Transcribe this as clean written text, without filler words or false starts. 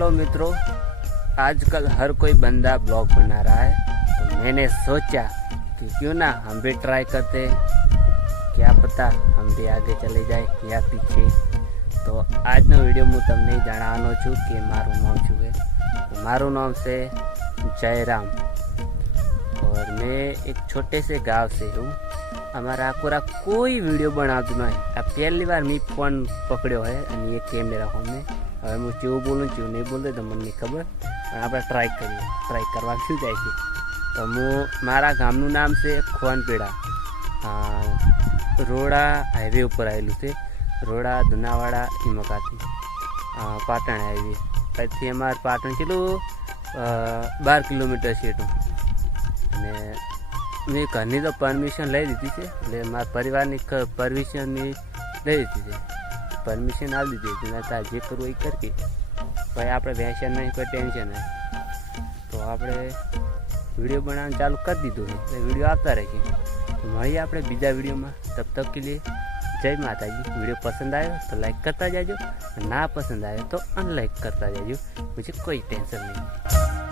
Hello मित्रों, आजकल हर कोई बंदा ब्लॉग बना रहा है, तो मैंने सोचा कि क्यों ना हम भी ट्राई करते, क्या पता हम भी आगे चले जाए या पीछे। तो આજનો વિડીયો હું તમને જણાવવાનો છું કે મારું નામ શું છે। મારું નામ છે जयराम और मैं एक छोटे से गांव से हूँ। हमारा पूरा कोई वीडियो बनाते नहीं। अब पहली बार मैं फोन पकड़ो है और ये कैमरा हमने હવે હું કેવું બોલું કેવું નહીં બોલું તો મને નહીં ખબર, પણ આપણે ટ્રાય કરીએ। ટ્રાય કરવા શું જાય છે તો હું મારા ગામનું નામ છે ખોનપેડા, રોડા હાઈવે ઉપર આવેલું છે। રોડા ધુનાવાડા ઈમકાથી પાટણ હાઈવે પછી અમારે પાટણ કેટલું 12 કિલોમીટર છે એટલું। અને મેં ઘરની તો પરમિશન લઈ લીધી છે, એટલે મારા પરિવારની પરમિશન મેં લઈ લીધી છે। પરમિશન આપી દીધી હતી, તારે જે કરવું એ કરકે ભાઈ, આપણે વેસન નહીં, કોઈ ટેન્શન નહીં। તો આપણે વિડીયો બનાવવાનું ચાલુ કરી દીધું છે, એટલે વિડીયો આવતા રહેશે। મળીએ આપણે બીજા વિડીયોમાં। તબ તક કે लिए जय माता जी। वीडियो पसंद आयो तो लाइक करता जाजो, ना पसंद आयो तो अनलाइक करता जाजो, मुझे कोई टेंशन नहीं।